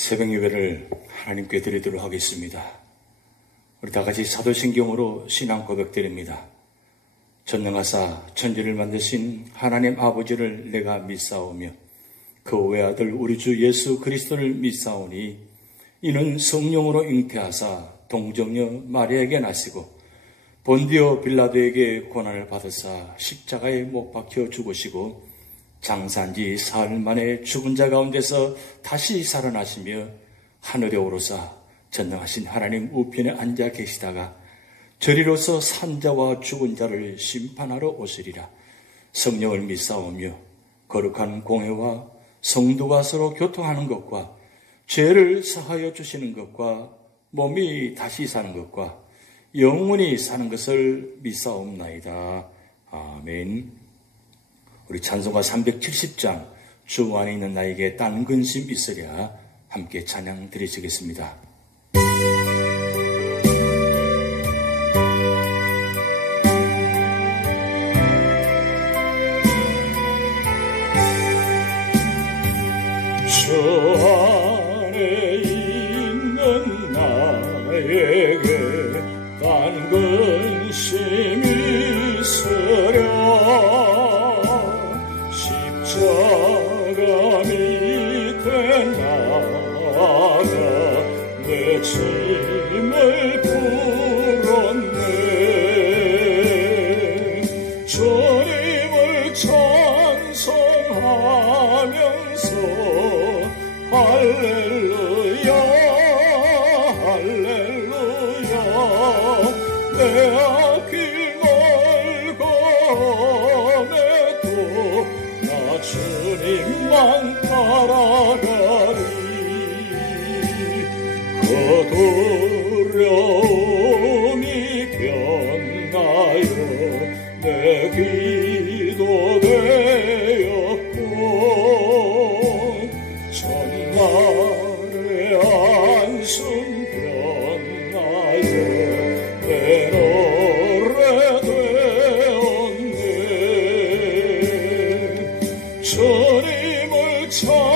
새벽 예배를 하나님께 드리도록 하겠습니다. 우리 다 같이 사도신경으로 신앙 고백 드립니다. 전능하사 천지를 만드신 하나님 아버지를 내가 믿사오며 그 외아들 우리 주 예수 그리스도를 믿사오니 이는 성령으로 잉태하사 동정녀 마리아에게 나시고 본디오 빌라도에게 고난을 받으사 십자가에 못 박혀 죽으시고 장사한지 사흘 만에 죽은 자 가운데서 다시 살아나시며 하늘에 오르사 전능하신 하나님 우편에 앉아 계시다가 저리로서 산자와 죽은 자를 심판하러 오시리라. 성령을 믿사오며 거룩한 공회와 성도가 서로 교통하는 것과 죄를 사하여 주시는 것과 몸이 다시 사는 것과 영원히 사는 것을 믿사옵나이다. 아멘. 우리 찬송가 370장 주 안에 있는 나에게 딴 근심 있으랴 함께 찬양 드리시겠습니다. 주 안에 있는 나에게 딴 근심 있으랴 십자가 밑에 나가 내 짐을 풀었네. 주님을 찬송하면서 할렐루야 할렐루야 내 앞길 멀고 험해도 나 주님만 따라가리. 그 두려움이 변하여 내 기도 되었고 천날의 한숨 변하여 내 노래 되었네. 주님을 찬송하면서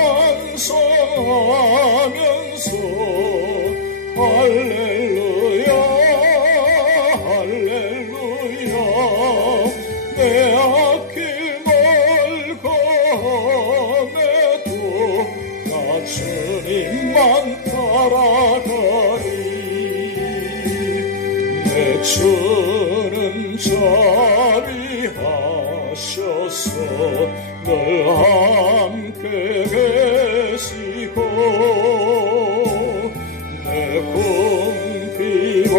할렐루야 할렐루야 내 앞길 멀고 험해도 나 주님만 따라가리. 내 주는 자비하셔서 늘 함께 계시고 내 궁핍함을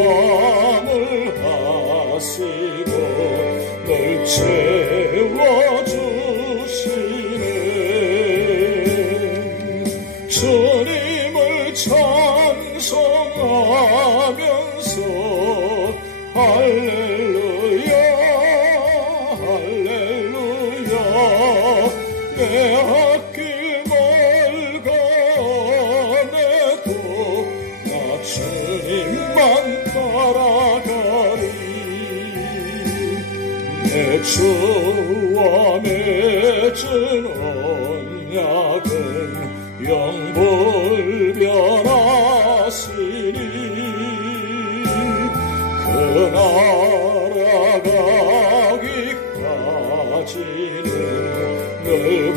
하시고 늘 채워주시네. 주님을 찬송하면서 할렐루야 할렐루야 내 앞길 멀고 험해도 나 주님만 따라가리. 내 주와 맺은 언약은 영불변하시니 그 나라 가기까지는 늘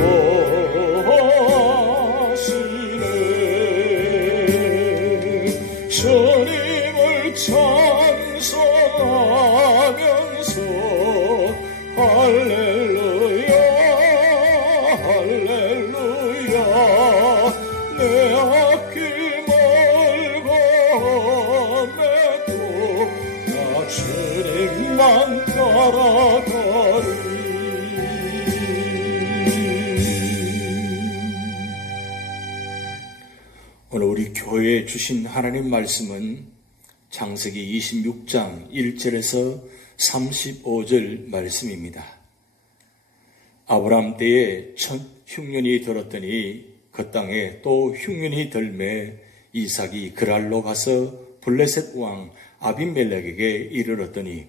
보호하시네. 주님을 찬송하면서 할렐루야 할렐루야 내 앞길 멀고 험해도 나 주님만 따라가리. 오늘 우리 교회에 주신 하나님 말씀은 창세기 26장 1절에서 35절 말씀입니다. 아브라함 때에 첫 흉년이 들었더니 그 땅에 또 흉년이 들매 이삭이 그랄로 가서 블레셋 왕 아비멜렉에게 이르렀더니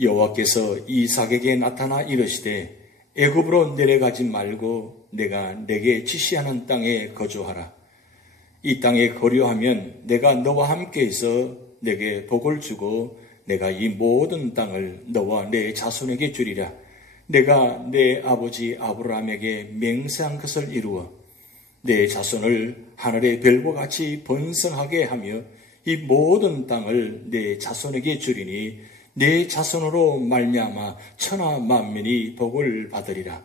여호와께서 이삭에게 나타나 이르시되 애굽으로 내려가지 말고 내가 내게 지시하는 땅에 거주하라. 이 땅에 거류하면 내가 너와 함께 있어 내게 복을 주고 내가 이 모든 땅을 너와 내 자손에게 주리라. 내가 내 아버지 아브라함에게 맹세한 것을 이루어 내 자손을 하늘의 별과 같이 번성하게 하며 이 모든 땅을 내 자손에게 주리니 내 자손으로 말미암아 천하 만민이 복을 받으리라.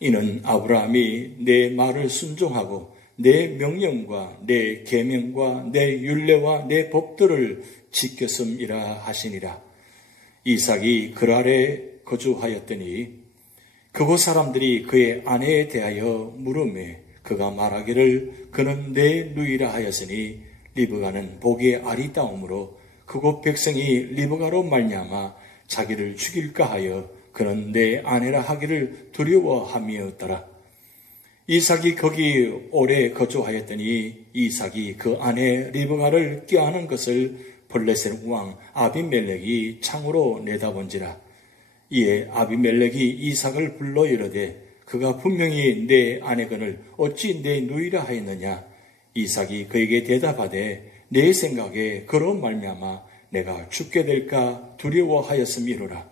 이는 아브라함이 내 말을 순종하고 내 명령과 내 계명과 내 율례와 내 법들을 지켰음이라 하시니라. 이삭이 그랄에 거주하였더니 그곳 사람들이 그의 아내에 대하여 물으매 그가 말하기를 그는 내 누이라 하였으니 리브가는 보기에 아리따움으로 그곳 백성이 리브가로 말미암아 자기를 죽일까 하여 그는 내 아내라 하기를 두려워함이었더라. 이삭이 거기 오래 거주하였더니 이삭이 그 아내 리브가를 꾀하는 것을 블레셋 왕 아비멜렉이 창으로 내다본지라. 이에 아비멜렉이 이삭을 불러 이르되 그가 분명히 내 아내건을 어찌 내 누이라 하였느냐. 이삭이 그에게 대답하되 내 생각에 그로 말미암아 내가 죽게 될까 두려워하였음이로라.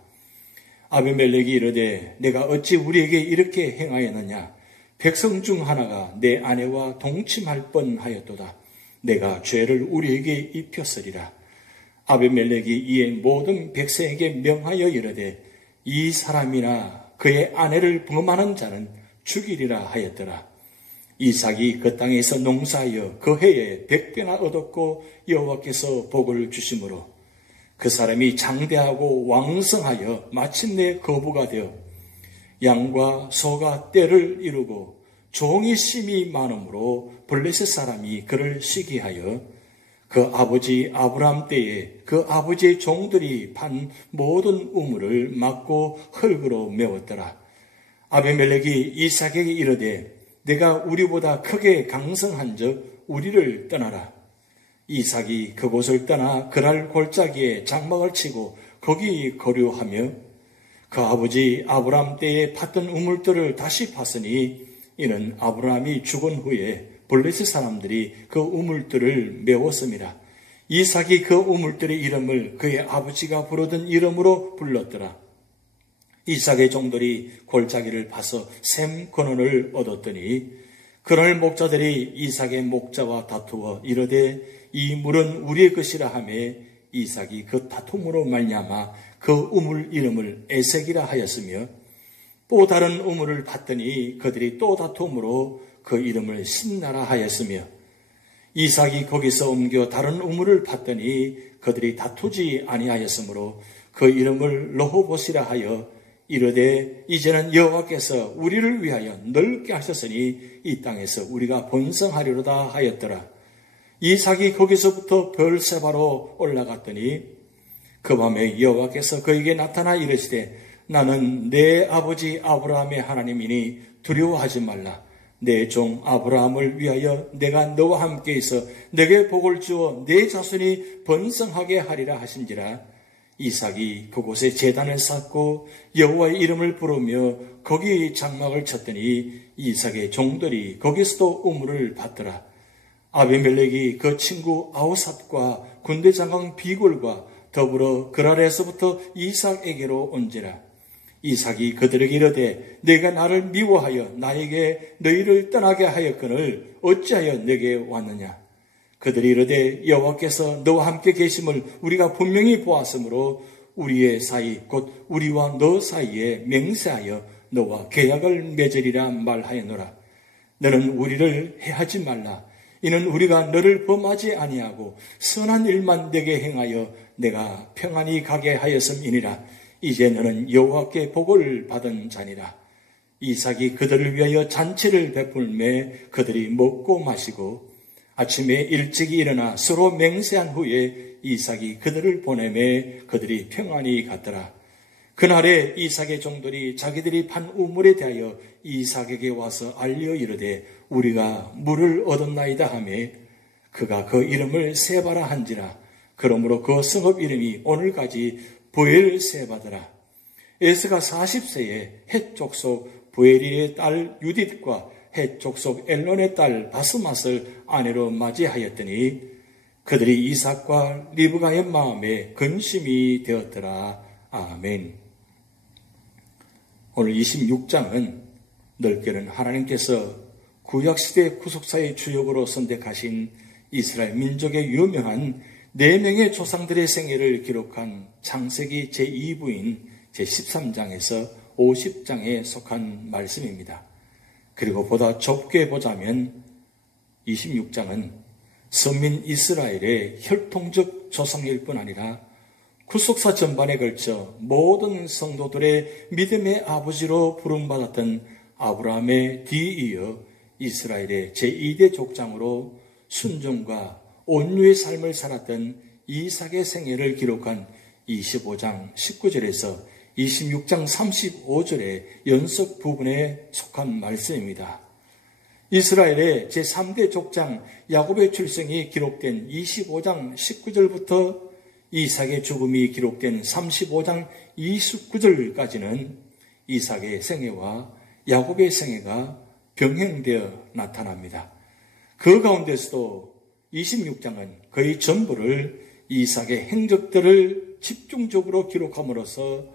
아비멜렉이 이르되 내가 어찌 우리에게 이렇게 행하였느냐. 백성 중 하나가 내 아내와 동침할 뻔하였도다. 내가 죄를 우리에게 입혔으리라. 아비멜렉이 이에 모든 백성에게 명하여 이르되 이 사람이나 그의 아내를 범하는 자는 죽이리라 하였더라. 이삭이 그 땅에서 농사하여 그 해에 100배나 얻었고 여호와께서 복을 주심으로 그 사람이 장대하고 왕성하여 마침내 거부가 되어 양과 소가 떼를 이루고 종이 심이 많으므로 블레셋 사람이 그를 시기하여 그 아버지 아브라함 때에 그 아버지의 종들이 판 모든 우물을 막고 흙으로 메웠더라. 아비멜렉이 이삭에게 이르되 내가 우리보다 크게 강성한즉 우리를 떠나라. 이삭이 그곳을 떠나 그랄 골짜기에 장막을 치고 거기 거류하며 그 아버지 아브라함 때에 팠던 우물들을 다시 팠으니 이는 아브라함이 죽은 후에 블레셋 사람들이 그 우물들을 메웠음이라. 이삭이 그 우물들의 이름을 그의 아버지가 부르던 이름으로 불렀더라. 이삭의 종들이 골짜기를 파서 샘 근원을 얻었더니 그날 목자들이 이삭의 목자와 다투어 이르되 이 물은 우리의 것이라 하며 이삭이 그 다툼으로 말미암아 그 우물 이름을 에색이라 하였으며 또 다른 우물을 팠더니 그들이 또 다툼으로 그 이름을 신나라 하였으며 이삭이 거기서 옮겨 다른 우물을 팠더니 그들이 다투지 아니하였으므로 그 이름을 르호봇이라 하여 이르되 이제는 여호와께서 우리를 위하여 넓게 하셨으니 이 땅에서 우리가 번성하리로다 하였더라. 이삭이 거기서부터 별세바로 올라갔더니 그 밤에 여호와께서 그에게 나타나 이르시되 나는 내 아버지 아브라함의 하나님이니 두려워하지 말라. 내 종 아브라함을 위하여 내가 너와 함께 있어 내게 복을 주어 내 자손이 번성하게 하리라 하신지라. 이삭이 그곳에 제단을 쌓고 여호와의 이름을 부르며 거기 장막을 쳤더니 이삭의 종들이 거기서도 우물을 팠더라. 아비멜렉이 그 친구 아우삿과 군대장관 비골과 더불어 그랄에서부터 이삭에게로 온지라. 이삭이 그들에게 이르되 내가 나를 미워하여 나에게 너희를 떠나게 하였거늘 어찌하여 내게 왔느냐. 그들이 이르되 여호와께서 너와 함께 계심을 우리가 분명히 보았으므로 우리의 사이 곧 우리와 너 사이에 맹세하여 너와 계약을 맺으리라 말하였노라. 너는 우리를 해하지 말라. 이는 우리가 너를 범하지 아니하고 선한 일만 내게 행하여 내가 평안히 가게 하였음이니라. 이제 너는 여호와께 복을 받은 자니라. 이삭이 그들을 위하여 잔치를 베풀매 그들이 먹고 마시고 아침에 일찍이 일어나 서로 맹세한 후에 이삭이 그들을 보내매 그들이 평안히 갔더라. 그날에 이삭의 종들이 자기들이 판 우물에 대하여 이삭에게 와서 알려 이르되 우리가 물을 얻었나이다 하매 그가 그 이름을 세바라 한지라. 그러므로 그 성읍 이름이 오늘까지 부엘세바더라. 에스가 40세에 헷 족속 부엘리의 딸 유딧과 헷 족속 엘론의 딸 바스맛을 아내로 맞이하였더니 그들이 이삭과 리브가의 마음에 근심이 되었더라. 아멘. 오늘 26장은 넓게는 하나님께서 구약시대 구속사의 주역으로 선택하신 이스라엘 민족의 유명한 4명의 조상들의 생애를 기록한 창세기 제2부인 제13장에서 50장에 속한 말씀입니다. 그리고 보다 좁게 보자면 26장은 선민 이스라엘의 혈통적 조상일 뿐 아니라 구속사 전반에 걸쳐 모든 성도들의 믿음의 아버지로 부름받았던 아브라함에 뒤이어 이스라엘의 제2대 족장으로 순종과 온유의 삶을 살았던 이삭의 생애를 기록한 25장 19절에서 26장 35절의 연속 부분에 속한 말씀입니다. 이스라엘의 제3대 족장 야곱의 출생이 기록된 25장 19절부터 이삭의 죽음이 기록된 35장 29절까지는 이삭의 생애와 야곱의 생애가 병행되어 나타납니다. 그 가운데서도 26장은 거의 전부를 이삭의 행적들을 집중적으로 기록함으로써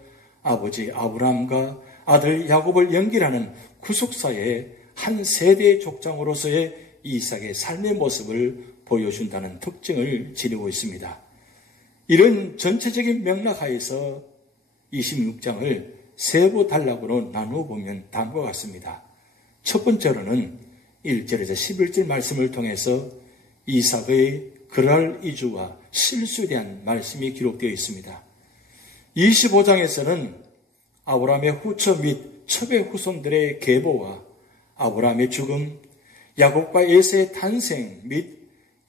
아버지 아브라함과 아들 야곱을 연결하는 구속사의 한 세대의 족장으로서의 이삭의 삶의 모습을 보여준다는 특징을 지니고 있습니다. 이런 전체적인 맥락하에서 26장을 세부 단락으로 나누어 보면 다음과 같습니다. 첫 번째로는 1절에서 11절 말씀을 통해서 이삭의 그랄 이주와 실수에 대한 말씀이 기록되어 있습니다. 25장에서는 아브라함의 후처 및 첩의 후손들의 계보와 아브라함의 죽음, 야곱과 에서의 탄생 및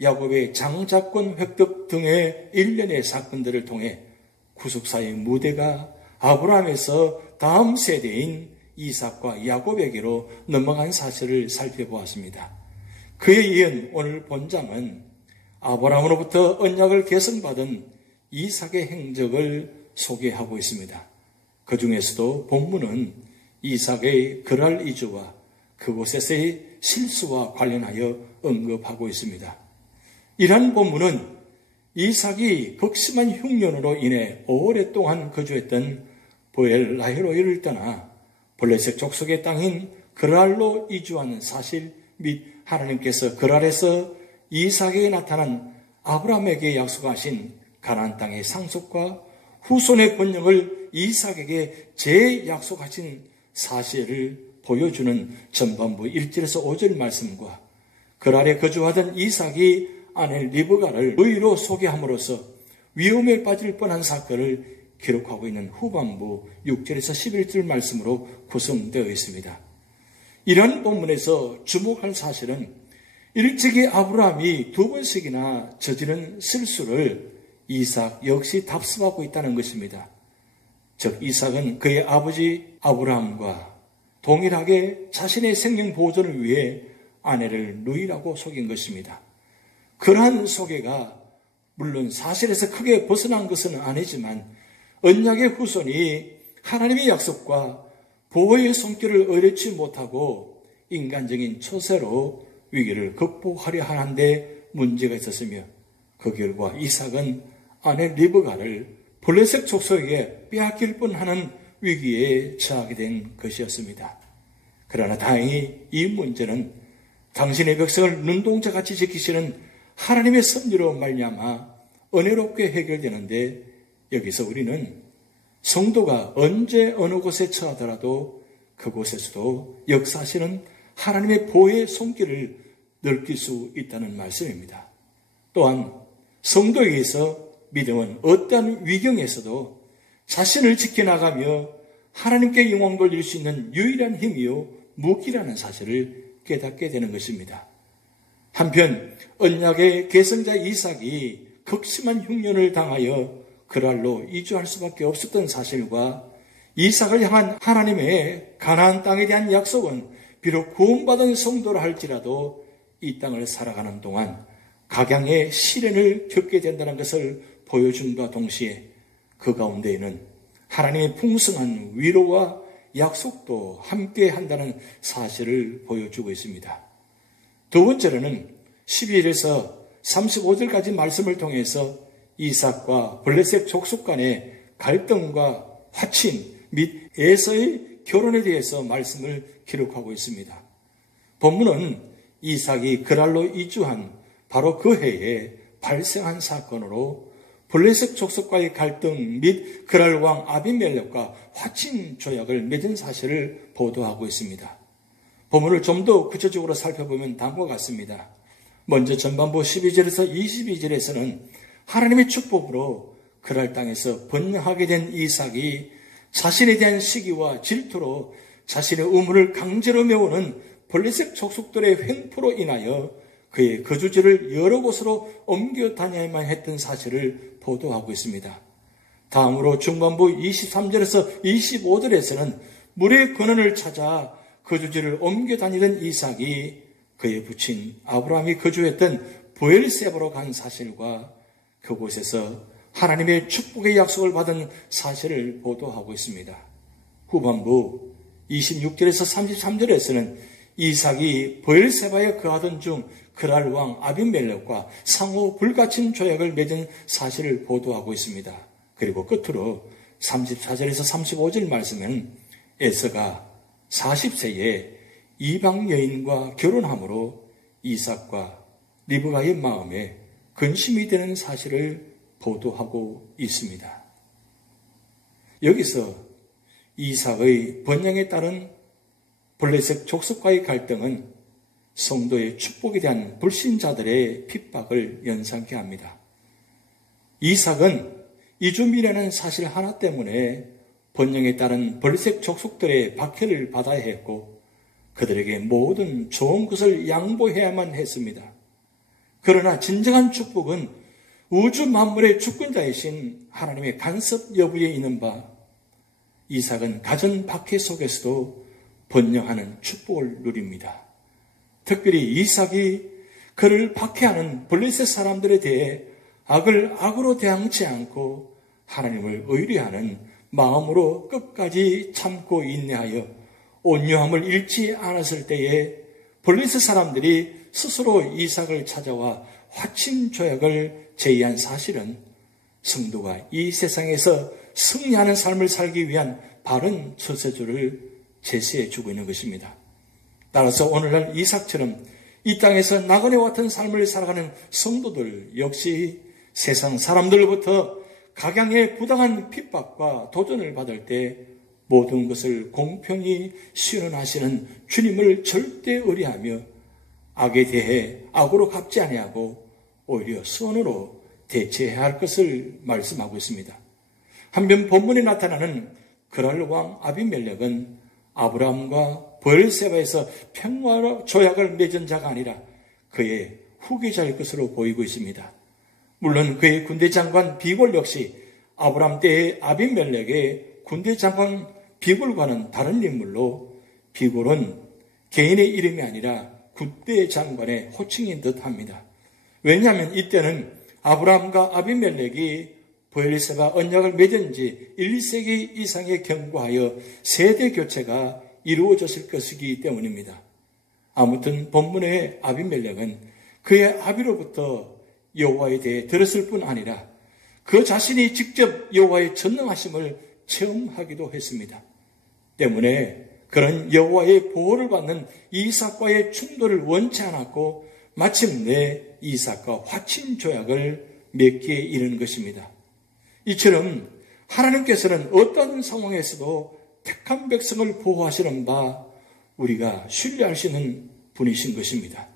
야곱의 장자권 획득 등의 일련의 사건들을 통해 구속사의 무대가 아브라함에서 다음 세대인 이삭과 야곱에게로 넘어간 사실을 살펴보았습니다. 그에 이은 오늘 본장은 아브라함으로부터 언약을 계승받은 이삭의 행적을 소개하고 있습니다. 그 중에서도 본문은 이삭의 그랄 이주와 그곳에서의 실수와 관련하여 언급하고 있습니다. 이러한 본문은 이삭이 극심한 흉년으로 인해 오랫동안 거주했던 브엘라헤로이를 떠나 블레셋 족속의 땅인 그랄로 이주한 사실 및 하나님께서 그랄에서 이삭에게 나타난 아브라함에게 약속하신 가나안 땅의 상속과 후손의 번영을 이삭에게 재약속하신 사실을 보여주는 전반부 1절에서 5절 말씀과 그랄에 거주하던 이삭이 아내 리브가를 노예로 소개함으로써 위험에 빠질 뻔한 사건을 기록하고 있는 후반부 6절에서 11절 말씀으로 구성되어 있습니다. 이런 본문에서 주목할 사실은 일찍이 아브라함이 2번씩이나 저지른 실수를 이삭 역시 답습하고 있다는 것입니다. 즉 이삭은 그의 아버지 아브라함과 동일하게 자신의 생명 보존을 위해 아내를 누이라고 속인 것입니다. 그러한 소개가 물론 사실에서 크게 벗어난 것은 아니지만 언약의 후손이 하나님의 약속과 보호의 손길을 의뢰치 못하고 인간적인 처세로 위기를 극복하려 하는데 문제가 있었으며 그 결과 이삭은 아내 리브가를 블레셋 족속에게 빼앗길 뻔하는 위기에 처하게 된 것이었습니다. 그러나 다행히 이 문제는 당신의 백성을 눈동자같이 지키시는 하나님의 섭리로 말미암아 은혜롭게 해결되는데 여기서 우리는 성도가 언제 어느 곳에 처하더라도 그곳에서도 역사하시는 하나님의 보호의 손길을 느낄 수 있다는 말씀입니다. 또한 성도에게서 믿음은 어떠한 위경에서도 자신을 지켜나가며 하나님께 영광 돌릴 수 있는 유일한 힘이요 무기라는 사실을 깨닫게 되는 것입니다. 한편 언약의 계승자 이삭이 극심한 흉년을 당하여 그랄로 이주할 수밖에 없었던 사실과 이삭을 향한 하나님의 가나안 땅에 대한 약속은 비록 구원받은 성도라 할지라도 이 땅을 살아가는 동안 각양의 시련을 겪게 된다는 것을 보여준과 동시에 그 가운데에는 하나님의 풍성한 위로와 약속도 함께 한다는 사실을 보여주고 있습니다. 두 번째로는 12절에서 35절까지 말씀을 통해서 이삭과 블레셋 족속 간의 갈등과 화친 및 에서의 결혼에 대해서 말씀을 기록하고 있습니다. 본문은 이삭이 그랄로 이주한 바로 그 해에 발생한 사건으로 블레셋 족속과의 갈등 및 그랄 왕 아비멜렉과 화친 조약을 맺은 사실을 보도하고 있습니다. 본문을 좀 더 구체적으로 살펴보면 다음과 같습니다. 먼저 전반부 12절에서 22절에서는 하나님의 축복으로 그랄 땅에서 번영하게 된 이삭이 자신에 대한 시기와 질투로 자신의 우물을 강제로 메우는 블레셋 족속들의 횡포로 인하여 그의 거주지를 여러 곳으로 옮겨 다녀야만 했던 사실을 보도하고 있습니다. 다음으로 중반부 23절에서 25절에서는 물의 근원을 찾아 거주지를 옮겨 다니던 이삭이 그의 부친 아브라함이 거주했던 브엘세바로 간 사실과 그곳에서 하나님의 축복의 약속을 받은 사실을 보도하고 있습니다. 후반부 26절에서 33절에서는 이삭이 브엘세바에 거하던 중 그랄 왕 아비멜렉과 상호 불가침 조약을 맺은 사실을 보도하고 있습니다. 그리고 끝으로 34절에서 35절 말씀에는 에서가 40세에 이방 여인과 결혼함으로 이삭과 리브가의 마음에 근심이 되는 사실을 보도하고 있습니다. 여기서 이삭의 번영에 따른 블레셋 족속과의 갈등은 성도의 축복에 대한 불신자들의 핍박을 연상케 합니다. 이삭은 이주민이라는 사실 하나 때문에 번영에 따른 블레셋 족속들의 박해를 받아야 했고 그들에게 모든 좋은 것을 양보해야만 했습니다. 그러나 진정한 축복은 우주 만물의 주권자이신 하나님의 간섭 여부에 있는 바 이삭은 가전 박해 속에서도 번영하는 축복을 누립니다. 특별히 이삭이 그를 박해하는 블레셋 사람들에 대해 악을 악으로 대항치 않고 하나님을 의뢰하는 마음으로 끝까지 참고 인내하여 온유함을 잃지 않았을 때에 블레셋 사람들이 스스로 이삭을 찾아와 화친 조약을 제의한 사실은 성도가 이 세상에서 승리하는 삶을 살기 위한 바른 처세조를 제시해 주고 있는 것입니다. 따라서 오늘날 이삭처럼 이 땅에서 나그네와 같은 삶을 살아가는 성도들 역시 세상 사람들로부터 각양의 부당한 핍박과 도전을 받을 때 모든 것을 공평히 시원하시는 주님을 절대 의뢰하며 악에 대해 악으로 갚지 아니하고 오히려 선으로 대체해야 할 것을 말씀하고 있습니다. 한편 본문에 나타나는 그랄 왕 아비멜렉은 아브라함과 브엘세바에서 평화 조약을 맺은 자가 아니라 그의 후계자일 것으로 보이고 있습니다. 물론 그의 군대 장관 비골 역시 아브라함 때의 아비멜렉의 군대 장관 비골과는 다른 인물로 비골은 개인의 이름이 아니라 군대 장관의 호칭인 듯합니다. 왜냐하면 이때는 아브라함과 아비멜렉이 브엘세바 언약을 맺은 지 1세기 이상에 경과하여 세대 교체가 이루어졌을 것이기 때문입니다. 아무튼 본문의 아비멜렉은 그의 아비로부터 여호와에 대해 들었을 뿐 아니라 그 자신이 직접 여호와의 전능하심을 체험하기도 했습니다. 때문에 그런 여호와의 보호를 받는 이삭과의 충돌을 원치 않았고 마침내 이삭과 화친 조약을 맺기에 이르는 것입니다. 이처럼 하나님께서는 어떤 상황에서도 택한 백성을 보호하시는 바 우리가 신뢰할 수 있는 분이신 것입니다.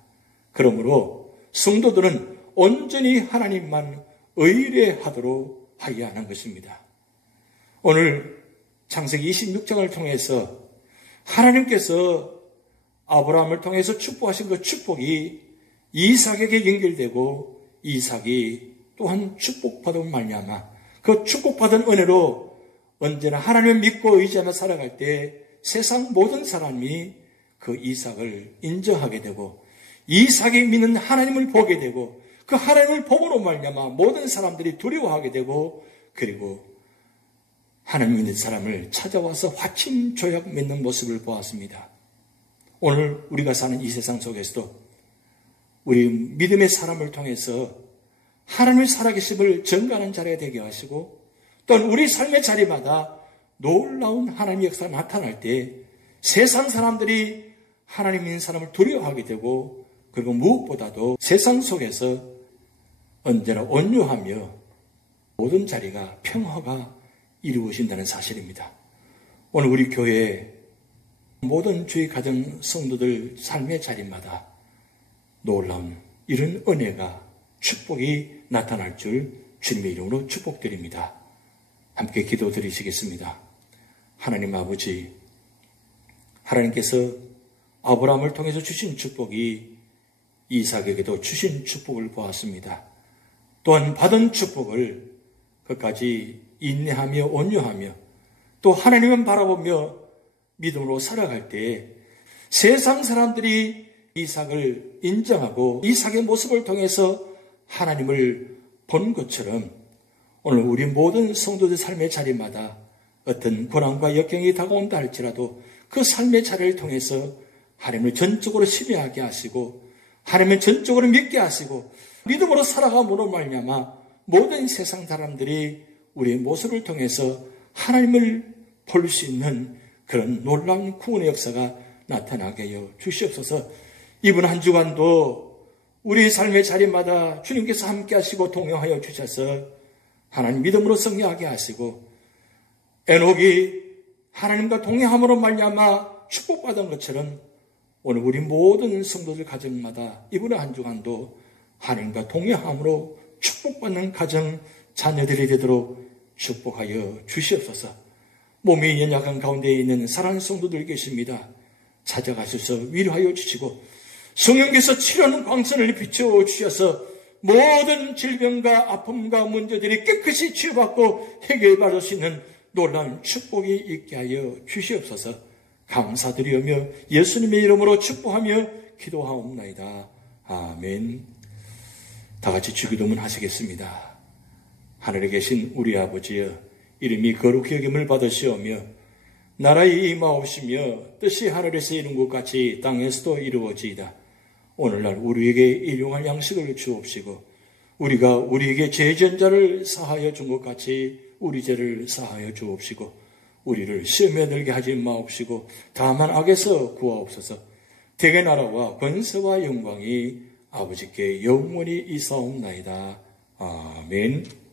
그러므로 성도들은 온전히 하나님만 의뢰하도록 하여야 하는 것입니다. 오늘 창세기 26장을 통해서 하나님께서 아브라함을 통해서 축복하신 그 축복이 이삭에게 연결되고 이삭이 또한 축복받은 말미암아 그 축복받은 은혜로 언제나 하나님을 믿고 의지하며 살아갈 때 세상 모든 사람이 그 이삭을 인정하게 되고 이삭이 믿는 하나님을 보게 되고 그 하나님을 보므로 말미암아 모든 사람들이 두려워하게 되고 그리고 하나님 믿는 사람을 찾아와서 화친조약 맺는 모습을 보았습니다. 오늘 우리가 사는 이 세상 속에서도 우리 믿음의 사람을 통해서 하나님의 살아계심을 증거하는 자리가 되게 하시고, 또한 우리 삶의 자리마다 놀라운 하나님의 역사가 나타날 때 세상 사람들이 하나님 믿는 사람을 두려워하게 되고, 그리고 무엇보다도 세상 속에서 언제나 온유하며 모든 자리가 평화가 이루어진다는 사실입니다. 오늘 우리 교회 모든 주의 가정 성도들 삶의 자리마다 놀라운 이런 은혜가 축복이 나타날 줄 주님의 이름으로 축복드립니다. 함께 기도드리시겠습니다. 하나님 아버지, 하나님께서 아브라함을 통해서 주신 축복이 이삭에게도 주신 축복을 보았습니다. 또한 받은 축복을 끝까지 인내하며 온유하며 또 하나님만 바라보며 믿음으로 살아갈 때 세상 사람들이 이삭을 인정하고 이삭의 모습을 통해서 하나님을 본 것처럼 오늘 우리 모든 성도들 삶의 자리마다 어떤 고난과 역경이 다가온다 할지라도 그 삶의 자리를 통해서 하나님을 전적으로 신뢰하게 하시고 하나님을 전적으로 믿게 하시고 믿음으로 살아감으로 말미암아 모든 세상 사람들이 우리의 모습을 통해서 하나님을 볼 수 있는 그런 놀라운 구원의 역사가 나타나게 하여 주시옵소서. 이번 한 주간도 우리 삶의 자리마다 주님께서 함께 하시고 동행하여 주셔서 하나님 믿음으로 승리하게 하시고 에녹이 하나님과 동행함으로 말미암아 축복받은 것처럼 오늘 우리 모든 성도들 가정마다 이번 한 주간도 하나님과 동행함으로 축복받는 가정 자녀들이 되도록 축복하여 주시옵소서. 몸이 연약한 가운데 있는 사랑하는 성도들 계십니다. 찾아가셔서 위로하여 주시고 성령께서 치료하는 광선을 비춰 주셔서 모든 질병과 아픔과 문제들이 깨끗이 치유받고 해결받을 수 있는 놀라운 축복이 있게 하여 주시옵소서. 감사드리며 예수님의 이름으로 축복하며 기도하옵나이다. 아멘. 다 같이 주기도문 하시겠습니다. 하늘에 계신 우리 아버지여, 이름이 거룩히 여김을 받으시오며 나라의 임하옵시며 뜻이 하늘에서 이룬 것 같이 땅에서도 이루어지이다. 오늘날 우리에게 일용할 양식을 주옵시고 우리가 우리에게 죄전자를 사하여 준 것 같이 우리 죄를 사하여 주옵시고 우리를 시험에 들게 하지 마옵시고 다만 악에서 구하옵소서. 대개 나라와 권세와 영광이 아버지께 영원히 있사옵나이다. 아멘.